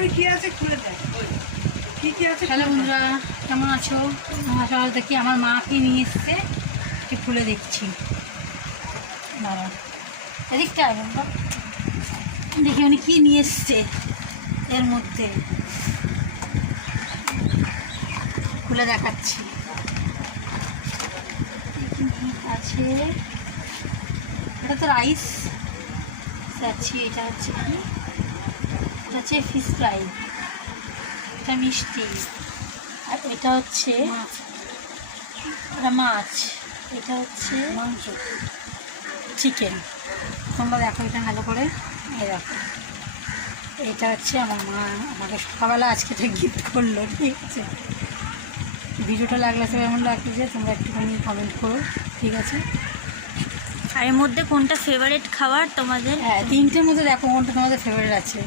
এখানে কি আছে খুলে দেখ, কি আছে। হ্যালো বন্ধুরা, কেমন আছো? সকাল দেখি আমার মাকে নিয়ে এসছে, কি খুলে দেখছি। দাঁড়া, এদিকটা দেখি উনি কী নিয়ে এসছে এর মধ্যে, খুলে দেখাচ্ছি। আছে এটা তো রাইস যাচ্ছি, এটা হচ্ছে কি, এটা হচ্ছে ফিশ ফ্রাই, এটা মিষ্টি, আর এটা হচ্ছে এটা মাছ, এটা হচ্ছে মাংস, চিকেন। তোমরা দেখো এটা ভালো করে, এই দেখো এটা হচ্ছে আমার মা আমাকে সকালবেলা আজকে এটা গিফট করলো, ঠিক আছে। ভিডিওটা লাগলে সব এমন লাগছে, তোমরা একটুখানি কমেন্ট করো, ঠিক আছে। আর এর মধ্যে কোনটা ফেভারিট খাবার তোমাদের? হ্যাঁ, তিনটের মধ্যে দেখো কোনটা তোমাদের ফেভারিট আছে।